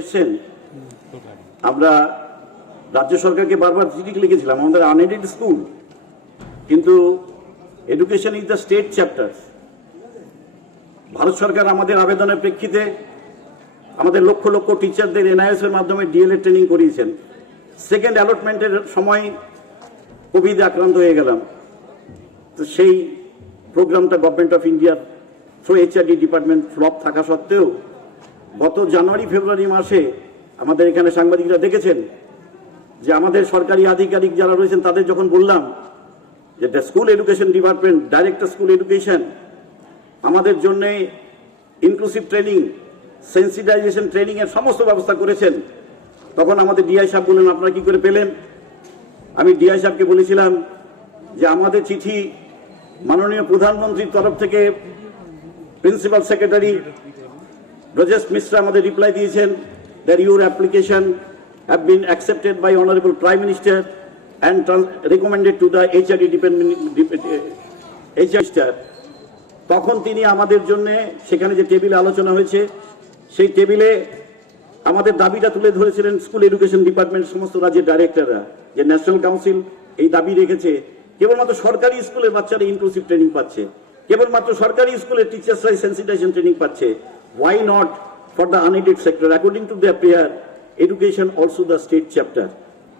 এসেছেন, আমরা রাজ্য সরকারকে বারবার চিঠি লিখেছিলাম আমাদের আনএডেড স্কুল, কিন্তু education is the state chapter. Bharat সরকার আমাদের আবেদনের প্রেক্ষিতে আমাদের লক্ষ লক্ষ টিচারদের এনআইএস এর মাধ্যমে ডিএলএড ট্রেনিং করিয়েছেন। সেকেন্ড অ্যালটমেন্টের সময় কোভিডে আক্রান্ত হয়ে গেলাম, তো সেই প্রোগ্রামটা গভর্নমেন্ট অফ ইন্ডিয়ার থ্রু এইচআরডি ডিপার্টমেন্ট ফ্লপ থাকা সত্ত্বেও গত জানুয়ারি ফেব্রুয়ারি মাসে আমাদের এখানে সাংবাদিকরা দেখেছেন যে আমাদের সরকারি আধিকারিক যারা রয়েছেন তাদের যখন বললাম যে school education department, director school education আমাদের জন্য ইনক্লুসিভ ট্রেনিং, সেন্সিটাইজেশন ট্রেনিং এর সমস্ত ব্যবস্থা করেছেন, তখন আমাদের ডিআই সাহেব বললেন আপনারা কি করে পেলেন। আমি ডিআই সাহেবকে বলেছিলাম যে আমাদের চিঠি মাননীয় প্রধানমন্ত্রীর তরফ থেকে প্রিন্সিপাল সেক্রেটারি ব্রজেশ মিশ্রা আমাদের রিপ্লাই দিয়েছেন that your application have been accepted by Honorable Prime Minister and recommended to the HRD Minister. তখন তিনি আমাদের জন্য সেখানে যে টেবিলে আলোচনা হয়েছে সেই টেবিলে আমাদের দাবিটা তুলে ধরেছিলেন স্কুল এডুকেশন ডিপার্টমেন্টের সমস্ত রাজ্যের ডাইরেক্টররা, যে ন্যাশনাল কাউন্সিল এই দাবি রেখেছে কেবলমাত্র সরকারি স্কুলের বাচ্চারা ইনক্লুসিভ ট্রেনিং পাচ্ছে, কেবলমাত্র সরকারি স্কুলের টিচার্সরাই সেন্সিটাইজেশন ট্রেনিং পাচ্ছে, why not for the unaided sector? According to their prayer, education also the state chapter.